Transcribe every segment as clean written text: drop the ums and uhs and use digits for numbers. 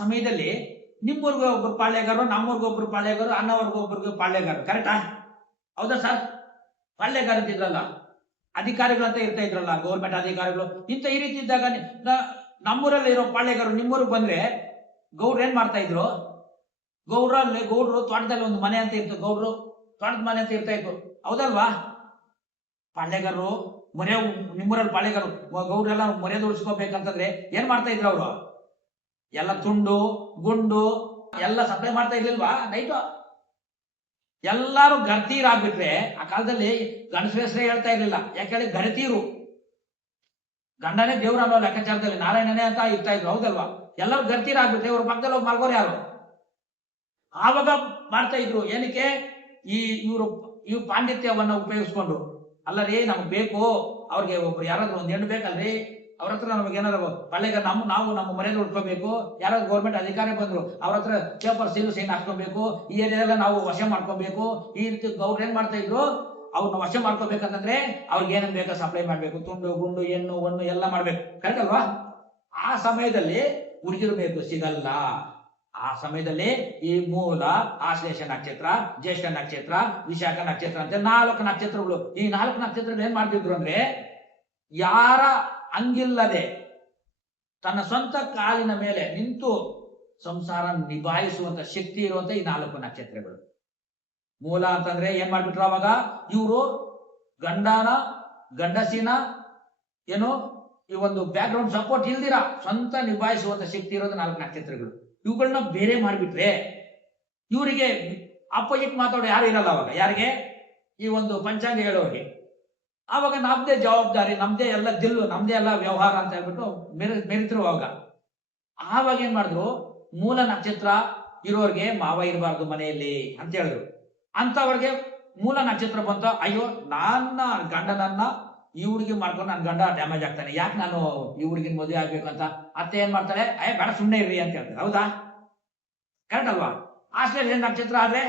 ಸಮಯದಲ್ಲಿ ನಿಮ್ಮೂರ್ಗೆ ಒಬ್ರು ಪಾಳ್ಯಗಾರರು, ನಮ್ಮೂರ್ಗೆ ಒಬ್ರು ಪಾಳ್ಯಗಾರರು, ಅಣ್ಣವ್ರಿಗೆ ಒಬ್ರಿಗೆ ಪಾಳ್ಯಗಾರರು, ಕರೆಕ್ಟಾ? ಹೌದಾ ಸರ್? ಪಾಳ್ಯಗಾರ ಇದ್ರಲ್ಲ, ಅಧಿಕಾರಿಗಳು ಅಂತ ಇರ್ತಾ ಇದ್ರಲ್ಲ, ಗೌರ್ಮೆಂಟ್ ಅಧಿಕಾರಿಗಳು. ಈ ರೀತಿ ಇದ್ದಾಗ ನಮ್ಮೂರಲ್ಲಿ ಇರೋ ಪಾಳ್ಯಗಾರರು ನಿಮ್ಮೂರಿಗೆ ಬಂದ್ರೆ ಗೌಡ್ರು ಏನ್ ಮಾಡ್ತಾ ಇದ್ರು? ಗೌಡ್ರು ತೋಟದಲ್ಲಿ ಒಂದು ಮನೆ ಅಂತ ಇತ್ತು, ಗೌಡ್ರು ತೋಟದ ಮನೆ ಅಂತ ಇರ್ತಾ ಇತ್ತು, ಹೌದಲ್ವಾ? ಪಾಳ್ಯಗಾರರು ನಿಮ್ಮೂರಲ್ಲಿ ಪಾಳ್ಯಗಾರರು ಗೌಡ್ರೆಲ್ಲ ಮರ್ಯಾದೆ ಉಳಿಸ್ಕೋಬೇಕಂತಂದ್ರೆ ಏನ್ ಮಾಡ್ತಾ ಇದ್ರು? ಅವರು ಎಲ್ಲ ತುಂಡು ಗುಂಡು ಎಲ್ಲ ಸಪ್ಲೈ ಮಾಡ್ತಾ ಇರ್ಲಿಲ್ವಾ? ನೈಟು ಎಲ್ಲಾರು ಗರ್ತೀರ್ ಆಗ್ಬಿಟ್ರೆ, ಆ ಕಾಲದಲ್ಲಿ ಗಂಡಸರ ಹೆಸರೇ ಹೇಳ್ತಾ ಇರ್ಲಿಲ್ಲ. ಯಾಕೆ ಗರತೀರು, ಗಂಡನೇ ದೇವ್ರ ಅನ್ನೋ ಲೆಕ್ಕಾಚಾರದಲ್ಲಿ ನಾರಾಯಣನೇ ಅಂತ ಇರ್ತಾ ಇದ್ರು, ಹೌದಲ್ವಾ? ಎಲ್ಲರೂ ಗರ್ತೀರ್ ಆಗ್ಬಿಟ್ರೆ ಇವ್ರ ಪಕ್ಕದಲ್ಲಿ ಹೋಗಿ ಮಲ್ಗೋರು ಯಾರು? ಆವಾಗ ಮಾಡ್ತಾ ಇದ್ರು. ಏನಕ್ಕೆ? ಇವ್ರು ಪಾಂಡಿತ್ಯವನ್ನ ಉಪಯೋಗಿಸ್ಕೊಂಡು, ಅಲ್ಲ ರೀ ನಮ್ಗೆ ಬೇಕು, ಅವ್ರಿಗೆ ಒಬ್ರು ಯಾರಾದ್ರೂ ಒಂದ್ ಹೆಣ್ಣು ಬೇಕಲ್ರಿ, ಅವ್ರ ಹತ್ರ ನಮಗೆ ಏನಾದ್ರು ಪಳ್ಳೆಗ ನಮ್ಮ ಮರ್ಯಾದೆ ಉಟ್ಕೋಬೇಕು, ಯಾರಾದ್ರು ಗೌರ್ಮೆಂಟ್ ಅಧಿಕಾರಿ ಬಂದ್ರು ಅವ್ರ ಹತ್ರ ಪೇಪರ್ ಸೈನ್ ಹಾಕ್ಕೋಬೇಕು, ಈ ಏರಿಯಾದೆಲ್ಲ ನಾವು ವಶ ಮಾಡ್ಕೋಬೇಕು. ಈ ರೀತಿ ಗೌಡ್ರು ಏನ್ ಮಾಡ್ತಾ ಇದ್ರು? ಅವ್ರನ್ನ ವಶ ಮಾಡ್ಕೋಬೇಕಂತಂದ್ರೆ ಅವ್ರಿಗೆ ಏನೇನ್ ಬೇಕೋ ಸಪ್ಲೈ ಮಾಡ್ಬೇಕು, ತುಂಡು ಗುಂಡು ಹೆಣ್ಣು ಒಣ್ಣು ಎಲ್ಲ ಮಾಡ್ಬೇಕು, ಕರೆಕ್ಟ್ ಅಲ್ವಾ? ಆ ಸಮಯದಲ್ಲಿ ಹುಡುಗಿರು ಬೇಕು, ಸಿಗಲ್ಲ. ಆ ಸಮಯದಲ್ಲಿ ಈ ಮೂಲ, ಆಶ್ಲೇಷ ನಕ್ಷತ್ರ, ಜ್ಯೇಷ್ಠ ನಕ್ಷತ್ರ, ವಿಶಾಖ ನಕ್ಷತ್ರ ಅಂತ 4 ನಕ್ಷತ್ರಗಳು. ಈ 4 ನಕ್ಷತ್ರಗಳು ಏನ್ ಮಾಡ್ತಿದ್ರು ಅಂದ್ರೆ, ಯಾರ ಅಂಗಿಲ್ಲದೆ ತನ್ನ ಸ್ವಂತ ಕಾಲಿನ ಮೇಲೆ ನಿಂತು ಸಂಸಾರ ನಿಭಾಯಿಸುವಂತ ಶಕ್ತಿ ಇರುವಂತ ಈ 4 ನಕ್ಷತ್ರಗಳು. ಮೂಲ ಅಂತಂದ್ರೆ ಏನ್ ಮಾಡ್ಬಿಟ್ರು ಅವಾಗ? ಇವರು ಗಂಡಸಿನ ಏನು ಈ ಒಂದು ಬ್ಯಾಕ್ ಗ್ರೌಂಡ್ ಸಪೋರ್ಟ್ ಇಲ್ದಿರ ಸ್ವಂತ ನಿಭಾಯಿಸುವಂತ ಶಕ್ತಿ ಇರೋದು 4 ನಕ್ಷತ್ರಗಳು. ಇವುಗಳನ್ನ ಬೇರೆ ಮಾಡ್ಬಿಟ್ರೆ ಇವರಿಗೆ ಅಪೋಸಿಟ್ ಮಾತಾಡೋ ಯಾರು ಇರಲ್ಲ ಅವಾಗ. ಯಾರಿಗೆ? ಈ ಒಂದು ಪಂಚಾಂಗ ಹೇಳೋರಿಗೆ. ಆವಾಗ ನಮ್ದೇ ಜವಾಬ್ದಾರಿ, ನಮ್ದೇ ಎಲ್ಲ ದಿಲ್ಲು, ನಮ್ದೇ ಎಲ್ಲ ವ್ಯವಹಾರ ಅಂತ ಹೇಳ್ಬಿಟ್ಟು ಮೆರಿತರು. ಆವಾಗ ಏನ್ ಮಾಡಿದ್ರು? ಮೂಲ ನಕ್ಷತ್ರ ಇರೋರ್ಗೆ ಮಾವ ಇರಬಾರ್ದು ಮನೆಯಲ್ಲಿ ಅಂತ ಹೇಳಿದ್ರು. ಅಂತವ್ರಿಗೆ ಮೂಲ ನಕ್ಷತ್ರ ಬಂತ, ಅಯ್ಯೋ ನನ್ನ ಗಂಡನನ್ನ ಈ ಹುಡುಗಿ ಮಾಡ್ಕೊಂಡು ನನ್ನ ಗಂಡ ಡ್ಯಾಮೇಜ್ ಆಗ್ತಾನೆ, ಯಾಕೆ ನಾನು ಈ ಹುಡುಗಿನ ಮದುವೆ ಆಗ್ಬೇಕು ಅಂತ ಅತ್ತೆ ಏನ್ ಮಾಡ್ತಾಳೆ? ಬೇಡ ಸುಮ್ಮನೆ ಇರ್ರಿ ಅಂತ ಹೇಳ್ತಾರೆ, ಹೌದಾ? ಕರೆಕ್ಟ್ ಅಲ್ವಾ? ಆಶ್ಲೇಷ ನಕ್ಷತ್ರ ಆದ್ರೆ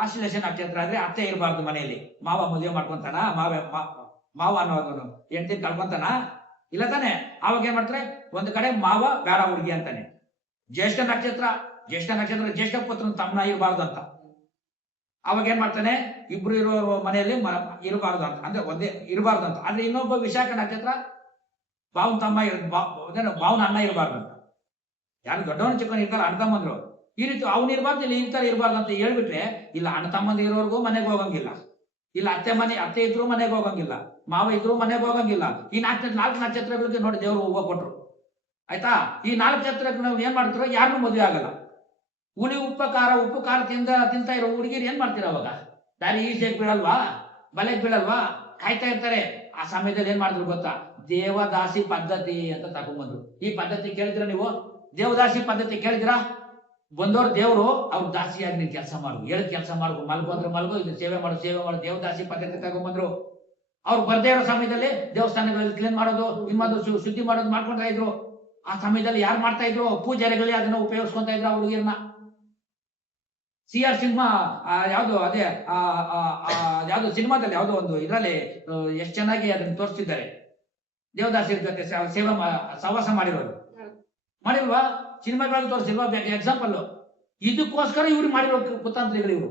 ಆಶ್ಲೇಷ ನಕ್ಷತ್ರ ಆದ್ರೆ ಅತ್ತೆ ಇರಬಾರ್ದು ಮನೆಯಲ್ಲಿ, ಮಾವ ಮದುವೆ ಮಾಡ್ಕೊಂತಾನ, ಮಾವ ಅನ್ನೋದನ್ನು ಹೆಂಡತಿ ಕಳ್ಕೊಂತಾನ, ಇಲ್ಲ ತಾನೆ? ಅವಾಗ ಏನ್ ಮಾಡ್ತಾರೆ? ಒಂದು ಕಡೆ ಮಾವ ಬೇಡ ಹುಡುಗಿ ಅಂತಾನೆ. ಜ್ಯೇಷ್ಠ ನಕ್ಷತ್ರ ಜ್ಯೇಷ್ಠ ಪುತ್ರನ ತಮ್ಮನ ಇರಬಾರ್ದು ಅಂತ. ಅವಾಗ ಏನ್ ಮಾಡ್ತಾನೆ? ಇಬ್ರು ಇರೋ ಮನೆಯಲ್ಲಿ ಇರಬಾರ್ದು ಅಂತ, ಅಂದ್ರೆ ಒಂದೇ ಇರಬಾರ್ದು ಅಂತ. ಆದ್ರೆ ಇನ್ನೊಬ್ಬ ವಿಶಾಖ ನಕ್ಷತ್ರ ಬಾವನ್ ತಮ್ಮ ಬಾವನ ಅಣ್ಣ ಇರಬಾರ್ದು ಅಂತ. ಯಾರು ದೊಡ್ಡವನ ಚಿಕ್ಕವನ್ ಇರ್ತಾರ ಅಣ್ಣ ತಮ್ಮಂದ್ರು, ಈ ರೀತಿ ಅವ್ನು ಇರಬಾರ್ದು, ಇಲ್ಲ ಇಂತರ ಇರಬಾರ್ದು ಅಂತ ಹೇಳ್ಬಿಟ್ರೆ, ಇಲ್ಲ ಅಣ್ಣ ತಮ್ಮಂದ ಇರೋರ್ಗೂ ಮನೆಗೆ ಹೋಗಂಗಿಲ್ಲ, ಇಲ್ಲ ಅತ್ತೆ ಇದ್ರು ಮನೆಗೆ ಹೋಗಂಗಿಲ್ಲ, ಮಾವ ಇದ್ರು ಮನೆಗೆ ಹೋಗಂಗಿಲ್ಲ. ಈ 4 ನಕ್ಷತ್ರಗಳಿಗೆ ನೋಡಿ ದೇವರು ಹೂವ ಕೊಟ್ರು, ಆಯ್ತಾ? ಈ 4 ನಕ್ಷತ್ರಕ್ಕೆ ನಾವು ಏನ್ ಮಾಡ್ತಿರೋ ಯಾರನ್ನೂ ಮದುವೆ ಆಗಲ್ಲ. ಉಪ್ಪು ಖಾರ ತಿಂತಾ ಇರೋ ಹುಡುಗಿರು ಏನ್ ಮಾಡ್ತೀರ ಅವಾಗ? ದಾರಿ ಈಚೆಗೆ ಬೀಳಲ್ವಾ? ಬಲೆಗೆ ಬೀಳಲ್ವಾ? ಕಾಯ್ತಾ ಇರ್ತಾರೆ. ಆ ಸಮಯದಲ್ಲಿ ಏನ್ ಮಾಡಿದ್ರು ಗೊತ್ತಾ? ದೇವದಾಸಿ ಪದ್ಧತಿ ಅಂತ ತಗೊಂಡ್ಬಂದ್ರು. ಈ ಪದ್ಧತಿ ಕೇಳಿದ್ರ ನೀವು? ದೇವದಾಸಿ ಪದ್ಧತಿ ಕೇಳಿದಿರಾ? ಬಂದವ್ರು ದೇವ್ರು ಅವ್ರ ದಾಸಿಯಾಗಿ ನೀನ್ ಕೆಲಸ ಮಾಡು, ಹೇಳಿದ ಕೆಲಸ ಮಾಡು, ಮಲ್ಗೋದ್ರೆ ಮಲ್ಗೋ, ಇದು ಸೇವೆ ಮಾಡು ದೇವದಾಸಿ ಪದ್ಧತಿ ತಗೊಂಡ್ಬಂದ್ರು. ಅವ್ರು ಬರ್ದೇ ಇರೋ ಸಮಯದಲ್ಲಿ ದೇವಸ್ಥಾನಗಳಲ್ಲಿ ಕ್ಲೀನ್ ಮಾಡೋದು, ಶುದ್ಧಿ ಮಾಡೋದು ಮಾಡ್ಕೊಂಡ್ತಾ ಇದ್ರು. ಆ ಸಮಯದಲ್ಲಿ ಯಾರು ಮಾಡ್ತಾ ಇದ್ರು? ಪೂಜಾರಿಗಳೇ ಅದನ್ನ ಉಪಯೋಗಿಸ್ಕೊಂತ ಇದ್ರು ಆ ಹುಡುಗಿಯರ್ನ. CR ಸಿನಿಮಾ ಯಾವ್ದು ಅದೇ ಯಾವ್ದು ಸಿನಿಮಾದಲ್ಲಿ ಯಾವ್ದೋ ಒಂದು ಇದರಲ್ಲಿ ಎಷ್ಟು ಚೆನ್ನಾಗಿ ಅದನ್ನ ತೋರಿಸ್ತಿದ್ದಾರೆ. ದೇವದಾಸಿ ಜೊತೆ ಸೇವೆ ಸಹವಾಸ ಮಾಡಿಲ್ವಾ? ಸಿನಿಮಾಗಳಲ್ಲಿ ತೋರಿಸಿಲ್ವಾ? ಎಕ್ಸಾಂಪಲ್. ಇದಕ್ಕೋಸ್ಕರ ಇವ್ರು ಮಾಡಿರೋ ಕುತಂತ್ರಿಗಳು ಇವರು.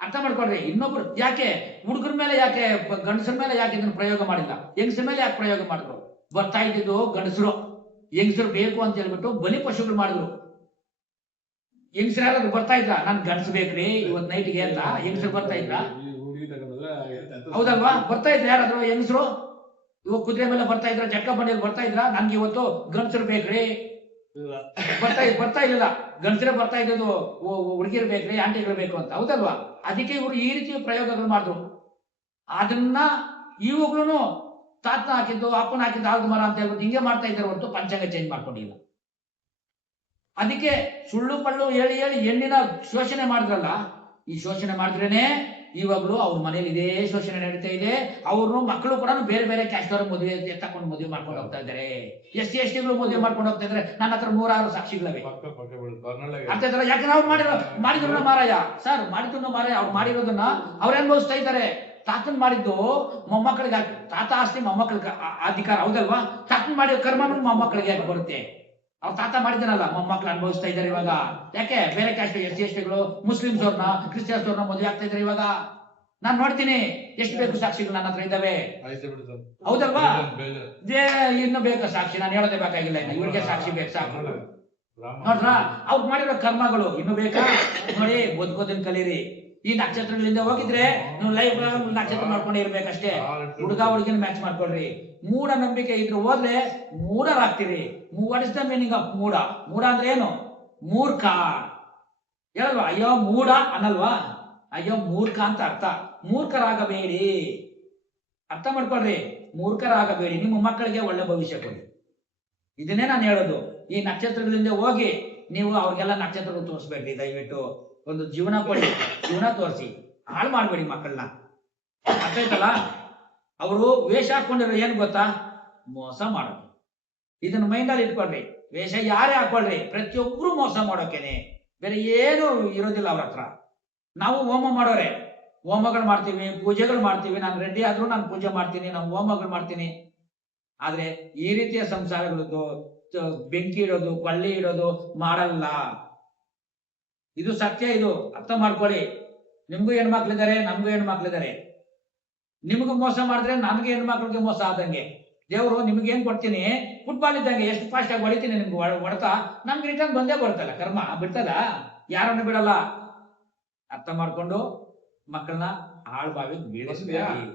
ಅರ್ಥ ಮಾಡ್ಕೊಡ್ರಿ. ಇನ್ನೊಬ್ರು ಯಾಕೆ ಹುಡುಗರ ಮೇಲೆ, ಯಾಕೆ ಗಂಡಸರ ಮೇಲೆ ಯಾಕೆ ಇದನ್ನ ಪ್ರಯೋಗ ಮಾಡಿಲ್ಲ? ಹೆಂಗಸರ ಮೇಲೆ ಯಾಕೆ ಪ್ರಯೋಗ ಮಾಡಿದ್ರು? ಬರ್ತಾ ಇದ್ದಿದ್ದು ಗಂಡಸರು, ಹೆಂಗಸರು ಬೇಕು ಅಂತ ಹೇಳ್ಬಿಟ್ಟು ಬಲಿ ಪಶುಗಳು ಮಾಡಿದ್ರು. ಹೆಂಗಸರು ಯಾರಾದ್ರು ಬರ್ತಾ ಇದ್ರ? ನನ್ ಗಂಡಸು ಬೇಕ್ರಿ ಇವತ್ ನೈಟ್ಗೆ ಅಂತ ಹೆಂಗಸರು ಬರ್ತಾ ಇದ್ರ? ಹೌದಲ್ವಾ? ಬರ್ತಾ ಇದ್ರ ಯಾರಾದ್ರು ಹೆಂಗಸರು? ಇವಾಗ ಕುದುರೆ ಮೇಲೆ ಬರ್ತಾ ಇದ್ರ, ಜಟ್ಕ ಬಂಡಿಯಲ್ಲಿ ಬರ್ತಾ ಇದ್ರ, ನನ್ಗೆ ಇವತ್ತು ಗಂಡಸರು ಬೇಕ್ರಿ ಬರ್ತಾ ಇಲ್ಲ. ಗಂಡಸರೇ ಬರ್ತಾ ಇದ್ದು ಹುಡುಗಿರು ಬೇಕ್ರಿ, ಆಂಟಿಗಳು ಬೇಕು ಅಂತ, ಹೌದಲ್ವಾ? ಅದಕ್ಕೆ ಇವರು ಈ ರೀತಿ ಪ್ರಯೋಗಗಳು ಮಾಡಿದ್ರು. ಅದನ್ನ ಇವುಗಳು ತಾತನ ಹಾಕಿದ್ದು, ಅಪ್ಪನ ಹಾಕಿದ್ದು ಆಲ್ದ ಮರ ಅಂತ ಹೇಳ್ಬಿಟ್ಟು ಹಿಂಗೆ ಮಾಡ್ತಾ ಇದ್ದಾರೆ ಹೊರತು ಪಂಚಾಂಗ ಚೇಂಜ್ ಮಾಡ್ಕೊಂಡಿಲ್ಲ. ಅದಕ್ಕೆ ಸುಳ್ಳು ಪಳ್ಳು ಹೇಳಿ ಹೆಣ್ಣಿನ ಶೋಷಣೆ ಮಾಡಿದ್ರಲ್ಲ, ಈ ಶೋಷಣೆ ಮಾಡಿದ್ರೇನೆ ಇವಾಗ್ಲೂ ಅವ್ರ ಮನೇಲಿ ಇದೇ ಶೋಷಣೆ ನಡೀತಾ ಇದೆ. ಅವ್ರನ್ನು ಮಕ್ಕಳು ಕೂಡ ಬೇರೆ ಬೇರೆ ಕ್ಯಾಸ್ಟ್ ಅವ್ರ ಮದುವೆ ತಕೊಂಡು ಮದುವೆ ಮಾಡ್ಕೊಂಡು ಹೋಗ್ತಾ ಇದ್ದಾರೆ. ಎಷ್ಟಿಗಳು ಮದುವೆ ಮಾಡ್ಕೊಂಡು ಹೋಗ್ತಾ ಇದ್ದಾರೆ. ನನ್ನ ಹತ್ರ 106 ಸಾಕ್ಷಿಗಳಿವೆ. ಅರ್ಥ ಆಯ್ತಲ್ಲ? ಯಾಕಂದ್ರೆ ಅವ್ರು ಮಾಡಿದ್ರು ಮಾರಾಯ ಸರ್, ಮಾಡಿದ್ರು ಮಾರಾಯ. ಅವ್ರು ಮಾಡಿರೋದನ್ನ ಅವ್ರು ಅನುಭವಿಸ್ತಾ ಇದ್ದಾರೆ. ತಾತನ್ ಮಾಡಿದ್ದು ಮೊಮ್ಮಕ್ಕಳಿಗೆ, ತಾತ ಆಸ್ತಿ ಮೊಮ್ಮಕ್ಕಳಿಗೆ ಅಧಿಕಾರ, ಹೌದಲ್ವಾ? ತಾತನ್ ಮಾಡಿದ ಕರ್ಮ ಮೊಮ್ಮಕ್ಕಳಿಗೆ ಯಾಕೆ ಬರುತ್ತೆ? ಅವ್ರ ತಾತ ಮಾಡಿದಾನಲ್ಲ, ಮೊಮ್ಮಕ್ಳು ಅನುಭವಿಸ್ತಾ ಇದಾರೆ ಇವಾಗ. ಯಾಕೆ ಬೇರೆ ಕ್ಯಾಸ್ಟ್ SC STಗಳು ಮುಸ್ಲಿಮ್ಸ್ ಅವ್ರನ್ನ ಕ್ರಿಶ್ಚಿಯನ್ಸ್ ಅವ್ರನ್ನ ಮದುವೆ ಆಗ್ತಾ ಇದಾರೆ ಇವಾಗ. ನಾನ್ ನೋಡ್ತೀನಿ, ಎಷ್ಟು ಬೇಕು ಸಾಕ್ಷಿಗಳು ನನ್ನ ಹತ್ರ ಇದ್ದಾವೆ. ಹೌದಲ್ವಾ? ಇನ್ನು ಬೇಕಾ ಸಾಕ್ಷಿ? ನಾನು ಹೇಳೋದೇ ಬೇಕಾಗಿಲ್ಲ, ಇನ್ನು ಇವ್ರಿಗೆ ಸಾಕ್ಷಿ ಬೇಕು ಸಾಕು. ನೋಡ್ರ ಅವ್ರು ಮಾಡಿರೋ ಕರ್ಮಗಳು ಇನ್ನು ಬೇಕಾ? ನೋಡಿ, ಬದುಕೋದನ್ನ ಕಲೀರಿ. ಈ ನಕ್ಷತ್ರಗಳಿಂದ ಹೋಗಿದ್ರೆ ನೀವು ಲೈಫ್ ನಕ್ಷತ್ರ ನೋಡ್ಕೊಂಡೇ ಇರ್ಬೇಕಷ್ಟೇ. ಹುಡುಗ ಹುಡುಗಿನ ಮ್ಯಾಚ್ ಮಾಡ್ಕೊಳ್ರಿ. ಮೂಢ ನಂಬಿಕೆ ಇದ್ರು ಹೋದ್ರೆ ಮೂಢರಾಗ್ತೀರಿ. What is the meaning of ಮೂಢ? ಮೂಢ ಅಂದ್ರೆ ಏನು? ಮೂರ್ಖ ಹೇಳಲ್ವಾ? ಅಯ್ಯೋ ಮೂಢ ಅನ್ನಲ್ವಾ? ಅಯ್ಯೋ ಮೂರ್ಖ ಅಂತ ಅರ್ಥ. ಮೂರ್ಖರಾಗಬೇಡಿ, ಅರ್ಥ ಮಾಡ್ಕೊಳ್ರಿ. ಮೂರ್ಖರಾಗಬೇಡಿ, ನಿಮ್ಮ ಮಕ್ಕಳಿಗೆ ಒಳ್ಳೆ ಭವಿಷ್ಯ ಕೊಡಿ. ಇದನ್ನೇ ನಾನು ಹೇಳೋದು. ಈ ನಕ್ಷತ್ರಗಳಿಂದ ಹೋಗಿ ನೀವು ಅವ್ರಿಗೆಲ್ಲ ನಕ್ಷತ್ರ ತೋರಿಸ್ಬೇಡ್ರಿ. ದಯವಿಟ್ಟು ಒಂದು ಜೀವನ ಕೊಡಿ, ಜೀವನ ತೋರಿಸಿ. ಹಾಳು ಮಾಡ್ಬೇಡಿ ಮಕ್ಕಳನ್ನ. ಅರ್ಥ ಆಯ್ತಲ್ಲ? ಅವರು ವೇಷ ಹಾಕೊಂಡಿರೋ ಏನ್ ಗೊತ್ತಾ? ಮೋಸ ಮಾಡೋದು. ಇದನ್ನ ಮೈಂಡಲ್ಲಿ ಇಟ್ಕೊಳ್ರಿ. ವೇಷ ಯಾರೇ ಹಾಕೊಳ್ರಿ, ಪ್ರತಿಯೊಬ್ರು ಮೋಸ ಮಾಡೋಕೆನೆ, ಬೇರೆ ಏನು ಇರೋದಿಲ್ಲ ಅವ್ರ ಹತ್ರ. ನಾವು ಹೋಮ ಮಾಡೋರೆ, ಹೋಮಗಳು ಮಾಡ್ತೀವಿ, ಪೂಜೆಗಳು ಮಾಡ್ತೀವಿ. ನಾನು ರೆಡ್ಡಿ ಆದ್ರೂ ನಾನು ಪೂಜೆ ಮಾಡ್ತೀನಿ, ನಾನು ಹೋಮಗಳು ಮಾಡ್ತೀನಿ. ಆದ್ರೆ ಈ ರೀತಿಯ ಸಂಸಾರಗಳದ್ದು ಬೆಂಕಿ ಇಡೋದು, ಕೊಳ್ಳಿ ಇಡೋದು ಮಾಡಲ್ಲ. ಇದು ಸತ್ಯ. ಇದು ಅರ್ಥ ಮಾಡ್ಕೊಳ್ಳಿ. ನಿಮ್ಗೂ ಹೆಣ್ಮಕ್ಳಿದ್ದಾರೆ, ನಮ್ಗೂ ಹೆಣ್ಮಕ್ಳಿದ್ದಾರೆ. ನಿಮ್ಗೂ ಮೋಸ ಮಾಡಿದ್ರೆ ನನ್ಗೆ ಹೆಣ್ಮಕ್ಳಿಗೆ ಮೋಸ ಆದಂಗೆ. ದೇವರು ನಿಮ್ಗೆ ಏನ್ ಕೊಡ್ತೀನಿ? ಫುಟ್ಬಾಲ್ ಇದ್ದಂಗೆ, ಎಷ್ಟು ಫಾಸ್ಟ್ ಆಗಿ ಹೊಡಿತೀನಿ ನಿಮ್ಗೆ ಹೊಡ್ತಾ ನಮ್ಗೆ ರಿಟರ್ನ್ ಬಂದೇ ಬರ್ತಲ್ಲ. ಕರ್ಮ ಬಿಡ್ತದ? ಯಾರನ್ನು ಬಿಡಲ್ಲ. ಅರ್ಥ ಮಾಡ್ಕೊಂಡು ಮಕ್ಕಳನ್ನ ಹಾಳು ಬಾವಿಗೆ ಬೀಳಿಸ್ಬೇಡಿ.